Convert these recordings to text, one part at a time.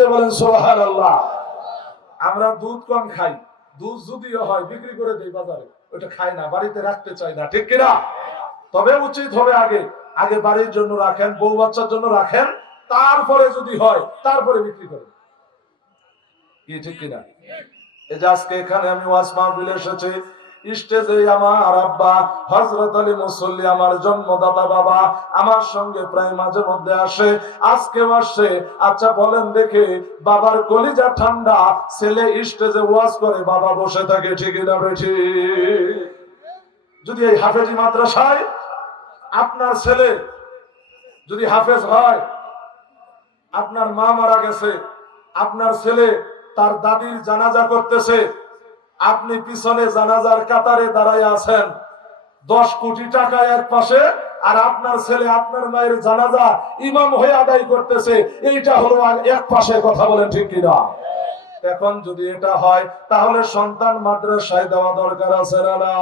দিয়ে বলেন সুবহানাল্লাহ। আমরা দুধ কম খাই, দুধ যদিও হয় বিক্রি করে দেই বাজারে, ওটা খাই না, বাড়িতে রাখতে চাই না, ঠিক কিনা? তবে উচিত হবে আগে আগে বাড়ির জন্য রাখেন, বউ বাচ্চার জন্য রাখেন, তারপরে যদি হয় তারপরে বিক্রি করেন, কি ঠিক কিনা? এই যে আজকে এখানে আমি ওয়াজ মাহফিলে এসেছি, স্টেজে আমার আব্বা হযরত আলী মুসল্লি, আমার জন্মদাতা বাবা আমার সঙ্গে প্রায় মাঝে মধ্যে আসে, আজকে আসছে। আচ্ছা বলেন দেখে, বাবার কলিজা ঠান্ডা, ছেলে স্টেজে ওয়াজ করে, বাবা বসে থাকে, ঠিক না বেঠি? যদি এই হাফেজি মাদ্রাসায় আপনার ছেলে যদি হাফেজ হয়, আপনার মা মারা গেছে, আপনার ছেলে তার দাদির জানাজা করতেছে, আপনি পিছনে জানাজার কাতারে দাঁড়ায় আছেন, 10 কোটি টাকা এক পাশে, আর আপনার ছেলে আপনার মায়ের জানাজা ইমাম হয়ে আদায় করতেছে, এইটা হলো আর এক পাশে, কথা বলেন ঠিক কিনা? এখন যদি এটা হয় তাহলে সন্তান মাদ্রাসায় দেওয়া দরকার আছে না?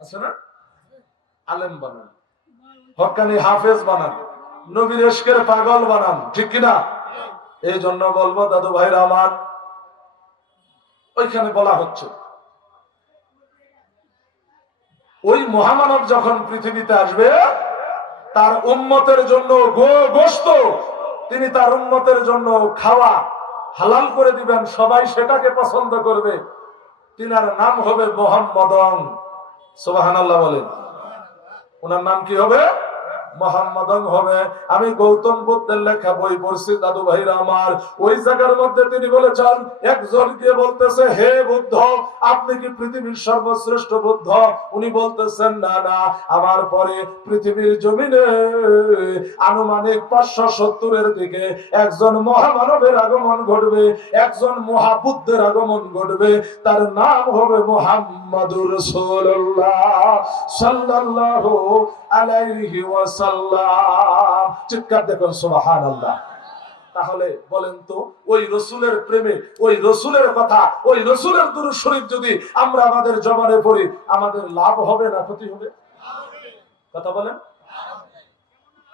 আছে না? আলেম বানান, হক্কানি হাফেজ বানান, নবীর ইশকের পাগল বানান, ঠিক কিনা? এই জন্য বলবো দাদু ভাইরা আমার, ওইখানে বলা হচ্ছে ওই মহামানব যখন পৃথিবীতে আসবে, তার উম্মতের জন্য গোশত তিনি তার উম্মতের জন্য খাওয়া হালাল করে দিবেন, সবাই সেটাকে পছন্দ করবে, তিনার নাম হবে মুহাম্মাদন। সুবহানাল্লাহ বলেন। ওনার নাম কি হবে? মুহাম্মাদন হবে। আমি গৌতম বুদ্ধের লেখা বই পড়ছি দাদু ভাইরা আমার, ওই জায়গার মধ্যে তিনি বলেছেন, একজনকে বলতেছে, হে বুদ্ধ, আপনি কি পৃথিবীর সর্বশ্রেষ্ঠ বুদ্ধ? উনি বলতেছেন, না না, আমার পরে পৃথিবীর জমিনে আনুমানিক 570-এর দিকে একজন মহামানবের আগমন ঘটবে, একজন মহাবুদ্ধের আগমন ঘটবে, তার নাম হবে মুহাম্মাদুর রাসূলুল্লাহ সাল্লাল্লাহু আলাইহি ওয়াসাল্লাম। চিৎকার দেখুন সুবহানাল্লাহ। তাহলে বলেন তো, ওই রসুলের প্রেমে, ওই রসুলের কথা, ওই রসুলের দুরূদ শরীফ যদি আমরা আমাদের জবানে পড়ি, আমাদের লাভ হবে না ক্ষতি হবে? কথা বলেন,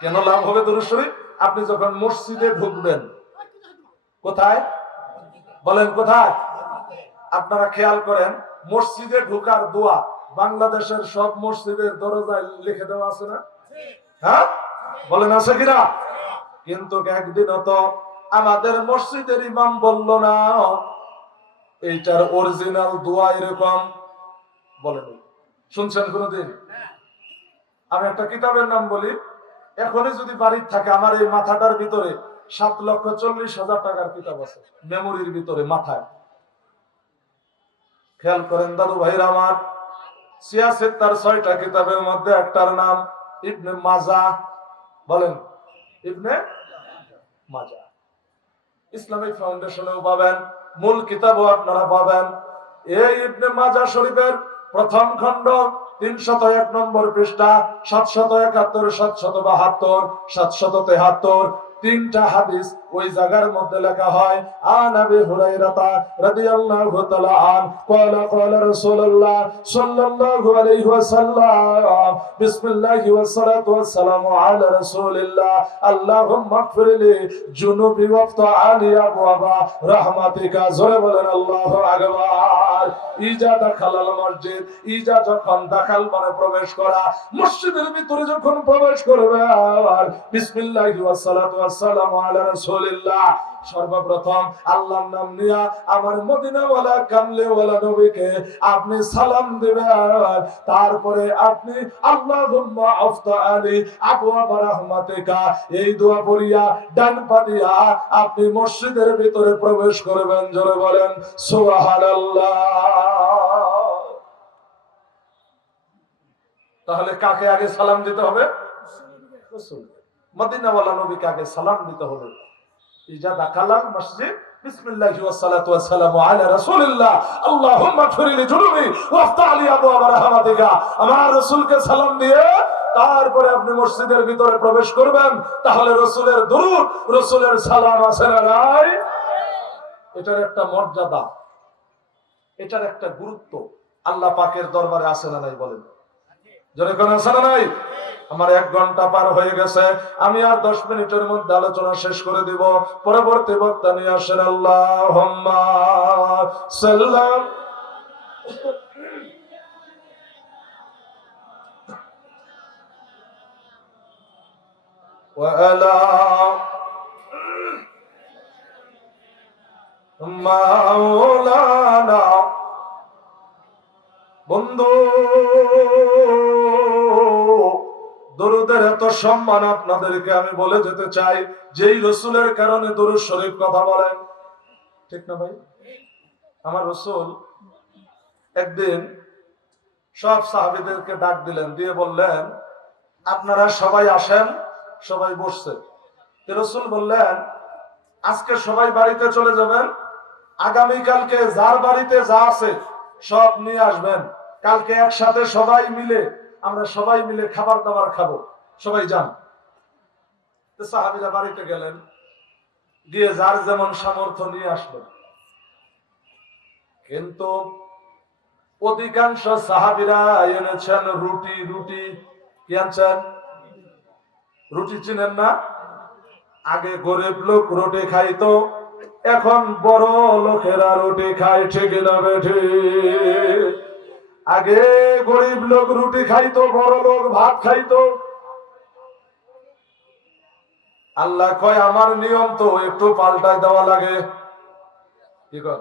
কেন লাভ হবে? দুরূদ শরীফ আপনি যখন মসজিদে ঢুকবেন, কোথায় বলেন, কোথায়? আপনারা খেয়াল করেন, মসজিদে ঢোকার দোয়া বাংলাদেশের সব মসজিদের দরজায় লিখে দেওয়া আছে না? হ্যাঁ বলেন, আছে কিনা? কিন্তু একদিনও তো আমাদের মসজিদের ইমাম বলল না এইটার অরিজিনাল দোয়া এরকম, বলেন? শুনছেন কোনদিন? আমি একটা কিতাবের নাম বলি, এখনই যদি বাড়ির থাকে, আমার এই মাথাটার ভিতরে 7,40,000 টাকার কিতাব আছে, মেমোরির ভিতরে, মাথায়। খেয়াল করেন দাদু ভাইরা আমার, সিয়াসেত তার 6টা কিতাবের মধ্যে একটার নাম ইবনে মাজা। বলেন, ইবনে মাজা। ইসলামিক ফাউন্ডেশনেও পাবেন, মূল কিতাবও আপনারা পাবেন। এই ইবনে মাজা শরীফের প্রথম খণ্ড 301 নম্বর পৃষ্ঠা, 771, 772, 773 তিনটা হাদিস ওই জায়গার মধ্যে লেখা হয়, আন আবি হুরায়রা রাদিয়াল্লাহু তাআলা আন ক্বালা ক্বালা রাসূলুল্লাহ সাল্লাল্লাহু আলাইহি ওয়াসাল্লাম বিসমিল্লাহি ওয়াস সালাতু ওয়াস সালামু আলা রাসূলিল্লাহ আল্লাহুম্মা ইগফিরলি জুনুবি ওয়াফতা'আলি আবওয়াবা রাহমাতিকা। জোরে বলেন আল্লাহু আকবার। ইজা দাখালাল মসজিদ, ইজা যখন দাখাল মানে প্রবেশ করা, মসজিদের ভিতরে যখন প্রবেশ করবে, আর বিসমিল্লাহি ওয়াস সালাতু ওয়াস সালামু আলা রাসূলিল্লাহ, সর্বপ্রথম আল্লাহর নাম নিয়া আমার মদিনাওয়ালা কামলেওয়ালা নবীকে আপনি সালাম দিবেন, তারপরে আপনি আল্লাহুম্মা আফতা'আলি আবওয়াবা রাহমাতিকা এই দোয়া পড়িয়া ডান পা দিয়া আপনি মসজিদের ভিতরে প্রবেশ করবেন। জোরে বলেন সুবহানাল্লাহ। তাহলে কাকে আগে সালাম দিতে হবে? রাসূল, মদিনাওয়ালা নবীকে আগে সালাম দিতে হবে। ইজা দাখালাল মসজিদ বিসমিল্লাহি ওয়াস সালাতু ওয়াস সালামু আলা রাসূলিল্লাহ আল্লাহুম্মা ইগফিরলি জুনুবি ওয়াফতা'লি আবওয়াবা রাহমাতিকা। আমার রাসূলকে সালাম দিয়ে তারপরে আপনি মসজিদের ভিতরে প্রবেশ করবেন। তাহলে রাসূলের দুরূদ, রাসূলের সালাম আছে না নাই? এটার একটা মর্যাদা, এটার একটা গুরুত্ব আল্লাহ পাকের দরবারে আছে না নাই? বলেন। জোরে কোন আছে না নাই? আমার 1 ঘন্টা পার হয়ে গেছে, আমি আর 10 মিনিটের মধ্যে আলোচনা শেষ করে দিব। পরবর্তী বক্তা নিয়ে আসেন। আল্লাহুম্মা সাল্লাম ওয়া আলা মাওলানা। বন্ধু, দরুদের এত সম্মান আপনাদেরকে আমি বলে যেতে চাই, যেই রসুলের কারণে দরুদ শরীফ কথা বলেন, ঠিক না ভাই? আমার রসুল একদিন সব সাহাবীদেরকে ডাক দিলেন, দিয়ে বললেন, আপনারা সবাই আসেন। সবাই বসছে। রসুল বললেন, আজকে সবাই বাড়িতে চলে যাবেন, আগামীকালকে যার বাড়িতে যা আছে সব নিয়ে আসবেন। কালকে একসাথে সবাই মিলে আমরা সবাই মিলে খাবার দাবার খাবো, সবাই যান। সাহাবীরা বাড়িতে গেলেন, গিয়ে যার যেমন সামর্থ্য নিয়ে আসলেন। কিন্তু অধিকাংশ সাহাবীরা এনেছেন রুটি। রুটি কি আনছেন? রুটি চিনেন না? আগে গরিব লোক রুটি খাইতো, এখন বড় লোকেরা রুটি খায়, ঠিক না বেঠি? আগে গরিব লোক রুটি খাইতো, বড় লোক ভাত খাইতো। আল্লাহ কয়, আমার নিয়ম তো একটু পাল্টায় দেওয়া লাগে। কি কর?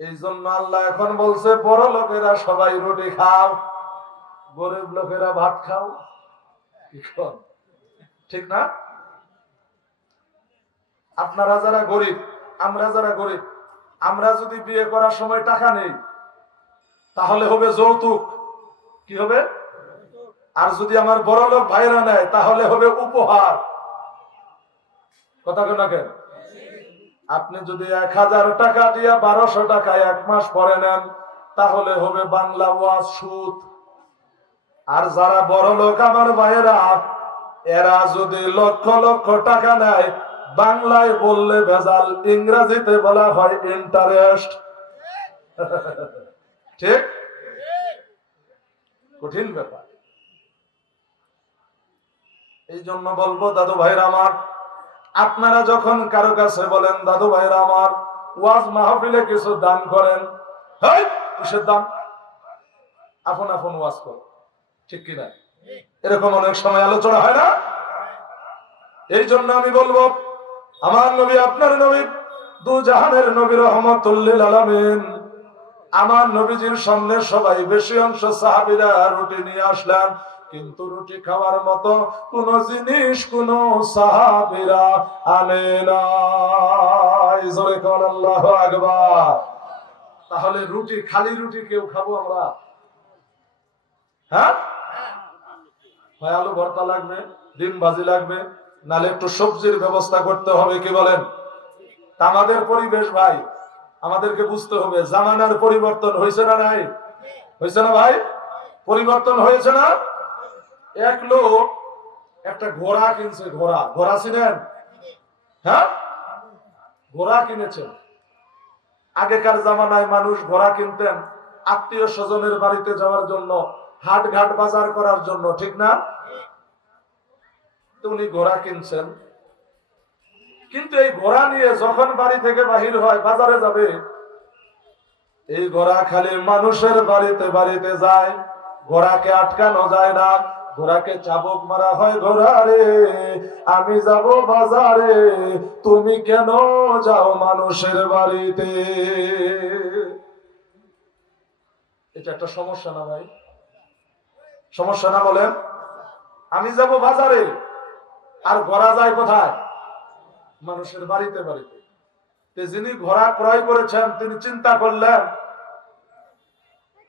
এই জন্য আল্লাহ এখন বলছে, বড় লোকেরা সবাই রুটি খাও, গরিব লোকেরা ভাত খাও। কি কর? ঠিক না? আপনারা যারা গরিব, আমরা যারা গরিব, আমরা যদি বিয়ে করার সময় টাকা নেই, তাহলে হবে যৌতুক। কি হবে? আর যদি আমার বড় লোক ভাইরা নেয়, তাহলে হবে উপহার। কথা কেন? কেন আপনি যদি 1000 টাকা দিয়ে 1200 টাকায় 1 মাস পরে নেন, তাহলে হবে বাংলা ওয়াজ, সুদ। আর যারা বড় লোক আমার ভাইয়েরা, এরা যদি লক্ষ লক্ষ টাকা নেয়, বাংলায় বললে ভেজাল, ইংরেজিতে বলা হয় ইন্টারেস্ট। ঠিক? কঠিন ব্যাপার। এই জন্য বলবো, দাদু ভাইরা আমার, আপনারা যখন কারো কাছে বলেন, দাদু ভাইরা আমার, ওয়াজ মাহফিলে কিছু দান করেন, কিসের দান? আপন আপন ওয়াজ কর, ঠিক কিনা? এরকম অনেক সময় আলোচনা হয় না? এই জন্য আমি বলবো, আমার নবী, আপনার নবী, দু জাহানের নবী, রহমাতুল লিল আলামিন, আমার নবীজির সামনে সবাই, বেশি অংশ সাহাবীরা রুটি নিয়ে আসলেন, কিন্তু রুটি খাওয়ার মতো কোন জিনিস কোন সাহাবীরা আনে নাই। জোরে কোন আল্লাহু আকবার। তাহলে রুটি, খালি রুটি কেউ খাবো আমরা? হ্যাঁ, হয় আলু ভর্তা লাগবে, ডিম ভাজি লাগবে, নালে একটু সবজির ব্যবস্থা করতে হবে। কি বলেন? আমাদের পরিবেশ ভাই, আমাদেরকে বুঝতে হবে, জামানার পরিবর্তন হয়েছে না নাই? হয়েছে না ভাই? পরিবর্তন হয়েছে না? এক লোক একটা ঘোড়া কিনছে। ঘোড়া, ঘোড়া চিনেন? হ্যাঁ, ঘোড়া কিনেছেন। আগেকার জামানায় মানুষ ঘোড়া কিনতেন আত্মীয় স্বজনের বাড়িতে যাওয়ার জন্য, হাট ঘাট বাজার করার জন্য, ঠিক না? উনি ঘোড়া কিনছেন, কিন্তু এই ঘোড়া নিয়ে যখন বাড়ি থেকে বাহির হয়, বাজারে যাবে, এই ঘোড়া খালি মানুষের বাড়িতে বাড়িতে যায়, ঘোড়াকে আটকানো যায় না। ঘোড়াকে চাবুক মারা হয়, ঘোড়া রে আমি যাব বাজারে, তুমি কেন যাও মানুষের বাড়িতে? এটা একটা সমস্যা না ভাই? সমস্যা না বলেন? আমি যাব বাজারে, আর ঘোড়া যায় কোথায়? মানুষের বাড়িতে বাড়িতে। যিনি ঘোড়া ক্রয় করেছেন, তিনি চিন্তা করলেন,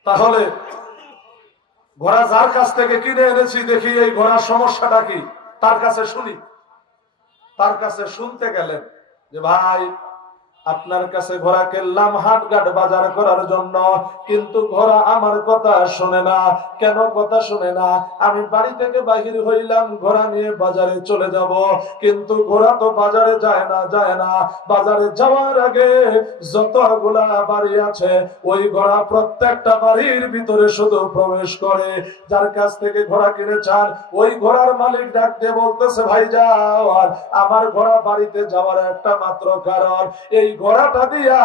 তাহলে ঘোড়া যার কাছ থেকে কিনে এনেছি, দেখি এই ঘোড়ার সমস্যাটা কি, তার কাছে শুনি। তার কাছে শুনতে গেলেন যে, ভাই আপনার কাছে ঘোড়া কিনলাম হাটঘাট বাজার করার জন্য, কিন্তু ঘোড়া আমার কথা শুনে না। কেন কথা শুনে না? আমি বাড়ি থেকে বাহির হইলাম ঘোড়া নিয়ে বাজারে চলে যাব, কিন্তু ঘোড়া তো বাজারে যায় না। বাজারে যাওয়ার আগে যতগুলা বাড়ি আছে ওই ঘোড়া প্রত্যেকটা বাড়ির ভিতরে শুধু প্রবেশ করে। যার কাছ থেকে ঘোড়া কিনেছেন ওই ঘোড়ার মালিক ডাক দিয়ে বলতেছে, ভাইজান আমার ঘোড়া বাড়িতে যাওয়ার একটা মাত্র কারণ, এই ঘোড়াটা দিয়া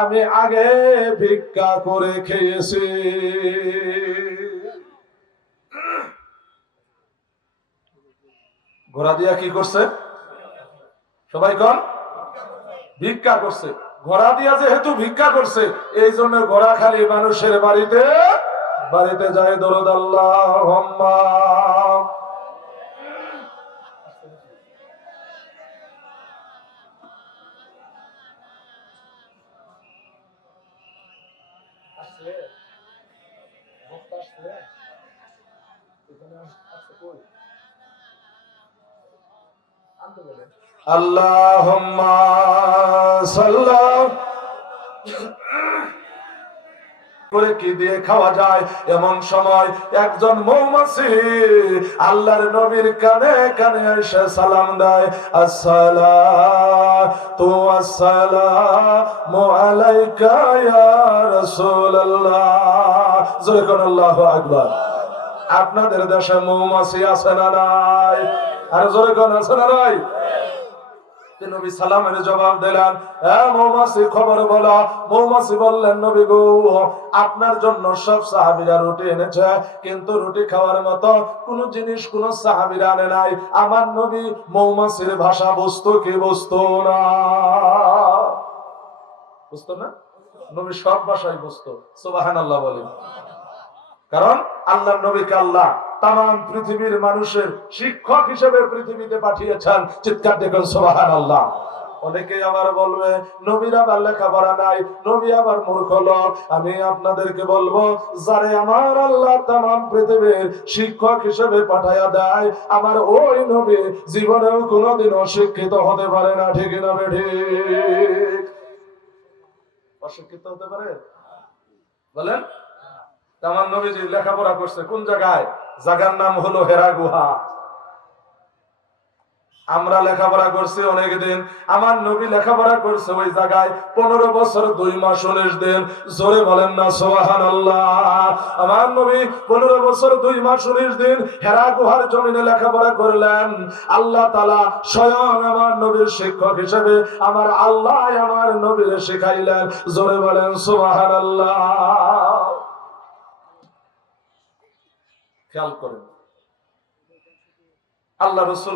আমি আগে ভিক্ষা করে খেয়েছি। ঘোড়া দিয়া কি করছে? সবাই কোন? ভিক্ষা করছে। ঘোড়া দিয়া যেহেতু ভিক্ষা করছে, এই জন্য ঘোড়া খালি মানুষের বাড়িতে বাড়িতে যায়। দরুদ আল্লাহুম্মা। আল্লাহুম্মা সাল্লি করে কি দিয়ে খাওয়া যায়? এমন সময় একজন মৌমাছি আল্লাহর নবীর কানে কানে এসে সালাম দেয়, আসসালাতু ওয়াসসালামু আলাইকা ইয়া রাসূলুল্লাহ। জোরে কোন আল্লাহু আকবার। আপনাদের দেশে মৌমাছি আছে না নাই? আর জোরে কোন আছে না নাই? নবী সালামের জবাব দিলেন, হ্যাঁ মৌমাছি খবর বলো। মৌমাছি বললেন, নবী গো আপনার জন্য সব সাহাবীরা রুটি এনেছে, কিন্তু রুটি খাওয়ার মতো কোন জিনিস কোন সাহাবীরা আনে নাই। আমার নবী মৌমাছির ভাষা বুঝতো কি বুঝতো না? বুঝতো না? নবী সব ভাষাই বুঝতো। সুবহানাল্লাহ বলেন। কারণ আল্লাহর নবীকে আল্লাহ তাম পৃথিবীর মানুষের শিক্ষক হিসেবে পৃথিবীতে পাঠিয়েছেন। চিৎকার দেখুন সুবহানাল্লাহ। অনেকেই আবার বলবে নবীর আবার লেখাপড়া নাই, নবী আবার মূর্খ লোক। আমি আপনাদেরকে বলবো, যারে আমার আল্লাহ তাম পৃথিবীর শিক্ষক হিসেবে পাঠায়া দেয়, আমার ওই নবী জীবনেও কোনোদিন অশিক্ষিত হতে পারে না। ঠিক না বেঠিক? অশিক্ষিত হতে পারে? বলেন। আমার নবীজি লেখাপড়া করছে কোন জায়গায়? জায়গার নাম হলো হেরা গুহা। আমরা লেখাপড়া করছি অনেকদিন, আমার নবী লেখাপড়া করছে ওই জায়গায় 15 বছর 2 মাস 19 দিন। জোরে বলেন না সুবহানাল্লাহ। আমার নবী 15 বছর 2 মাস 19 দিন হেরা গুহার জমিনে লেখাপড়া করলেন। আল্লাহ তাআলা স্বয়ং আমার নবীর শিক্ষক হিসেবে আমার আল্লাহ আমার নবীর শেখাইলেন। জোরে বলেন সুবহানাল্লাহ। খেয়াল করেন, আল্লাহ রাসূল